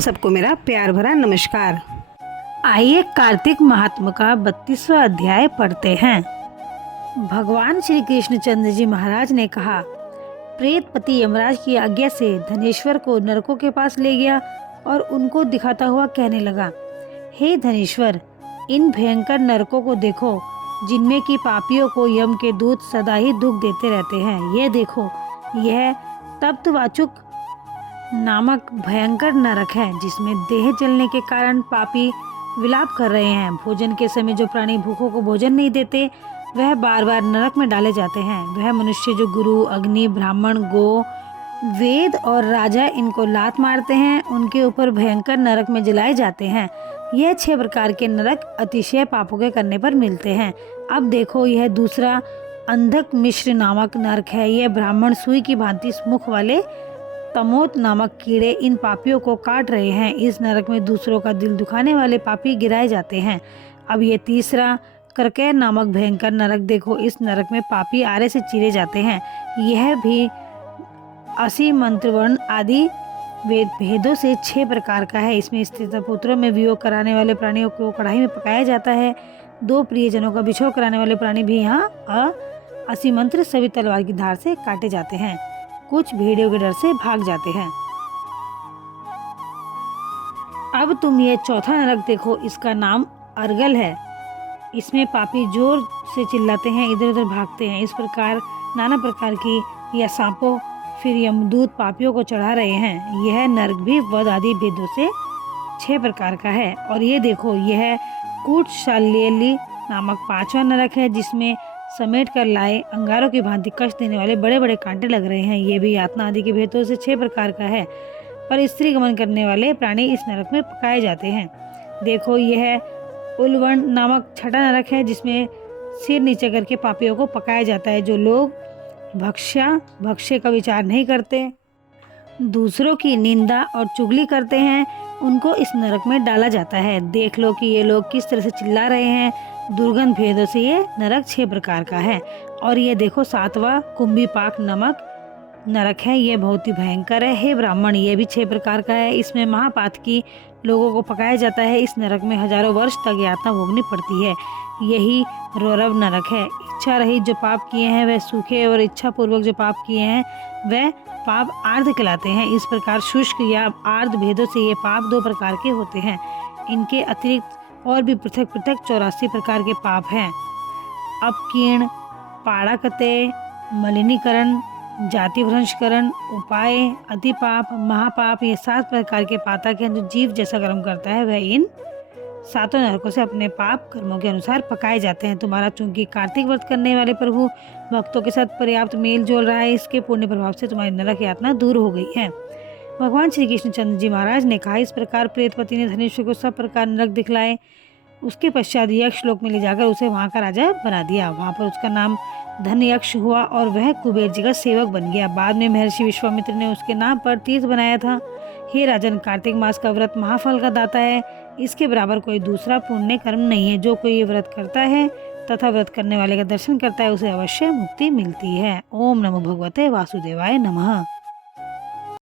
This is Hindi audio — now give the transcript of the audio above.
सबको मेरा प्यार भरा नमस्कार। आइए कार्तिक महात्म का 32वां अध्याय पढ़ते हैं। भगवान श्री कृष्णचंद्र जी महाराज ने कहा, प्रेतपति यमराज की आज्ञा से धनेश्वर को नरकों के पास ले गया और उनको दिखाता हुआ कहने लगा, हे धनेश्वर, इन भयंकर नरकों को देखो जिनमें कि पापियों को यम के दूत सदा ही दुख देते रहते हैं। ये देखो, यह तप्तवाचुक नामक भयंकर नरक है जिसमें देह जलने के कारण पापी विलाप कर रहे हैं। भोजन के समय जो प्राणी भूखों को भोजन नहीं देते वह बार बार नरक में डाले जाते हैं। वह मनुष्य जो गुरु, अग्नि, ब्राह्मण, गो, वेद और राजा इनको लात मारते हैं उनके ऊपर भयंकर नरक में जलाए जाते हैं। यह 6 प्रकार के नरक अतिशय पापों के करने पर मिलते हैं। अब देखो, यह दूसरा अंधक मिश्र नामक नरक है। यह ब्राह्मण सुई की भांति मुख वाले तमोत नामक कीड़े इन पापियों को काट रहे हैं। इस नरक में दूसरों का दिल दुखाने वाले पापी गिराए जाते हैं। अब ये तीसरा करकैर नामक भयंकर नरक देखो, इस नरक में पापी आरे से चीरे जाते हैं। यह भी 80 मंत्रवर्ण आदि वेद भेदों से 6 प्रकार का है। इसमें स्त्री पुत्रों में वियोग कराने वाले प्राणियों को कढ़ाई में पकाया जाता है। 2 प्रियजनों का बिछोह कराने वाले प्राणी भी यहाँ 80 मंत्र सभी तलवार की धार से काटे जाते हैं। कुछ भेड़ियों के डर से भाग जाते हैं। अब तुम ये चौथा नरक देखो, इसका नाम अर्गल है। इसमें पापी जोर से चिल्लाते हैं, इधर उधर भागते हैं। इस प्रकार नाना प्रकार की या सांपों फिर यमदूत पापियों को चढ़ा रहे हैं। यह नरक भी वध आदि भेदों से 6 प्रकार का है। और ये देखो, यह कूटशाल्यली नामक 5वां नरक है जिसमें समेट कर लाए अंगारों की भांति कष्ट देने वाले बड़े बड़े कांटे लग रहे हैं। ये भी यातना आदि के भेदों से 6 प्रकार का है। पर स्त्री गमन करने वाले प्राणी इस नरक में पकाए जाते हैं। देखो, यह उलवण नामक 6वां नरक है जिसमें सिर नीचे करके पापियों को पकाया जाता है। जो लोग भक्ष्य का विचार नहीं करते, दूसरों की निंदा और चुगली करते हैं, उनको इस नरक में डाला जाता है। देख लो कि ये लोग किस तरह से चिल्ला रहे हैं। दुर्गंध भेदों से ये नरक 6 प्रकार का है। और ये देखो, 7वां कुंभीपाक नमक नरक है। ये बहुत ही भयंकर है। हे ब्राह्मण, ये भी 6 प्रकार का है। इसमें महापातकी लोगों को पकाया जाता है। इस नरक में हजारों वर्ष तक यातना भोगनी पड़ती है। यही रौरव नरक है। इच्छा रहित जो पाप किए हैं वह सूखे और इच्छा पूर्वक जो पाप किए हैं वह पाप आर्ध कहलाते हैं। इस प्रकार शुष्क या आर्ध भेदों से ये पाप 2 प्रकार के होते हैं। इनके अतिरिक्त और भी पृथक पृथक 84 प्रकार के पाप हैं। अपकीर्ण, पाड़ाकते, मलिनीकरण, जाति भ्रंशकरण, उपाय, अतिपाप, महापाप, ये 7 प्रकार के पातक हैं। जो जीव जैसा कर्म करता है वह इन 7 नरकों से अपने पाप कर्मों के अनुसार पकाए जाते हैं। तुम्हारा चूंकि कार्तिक व्रत करने वाले प्रभु भक्तों के साथ पर्याप्त मेल जोल रहा है, इसके पुण्य प्रभाव से तुम्हारी नरक यातना दूर हो गई है। भगवान श्री कृष्णचंद्र जी महाराज ने कहा, इस प्रकार प्रेतपति ने धनेश्वर को सब प्रकार नरक दिखलाए। उसके पश्चात यक्ष लोक में ले जाकर उसे वहाँ का राजा बना दिया। वहाँ पर उसका नाम धन यक्ष हुआ और वह कुबेर जी का सेवक बन गया। बाद में महर्षि विश्वामित्र ने उसके नाम पर तीर्थ बनाया था। हे राजन, कार्तिक मास का व्रत महाफल का दाता है। इसके बराबर कोई दूसरा पुण्य कर्म नहीं है। जो कोई ये व्रत करता है तथा व्रत करने वाले का दर्शन करता है उसे अवश्य मुक्ति मिलती है। ओम नमो भगवते वासुदेवाय नमः।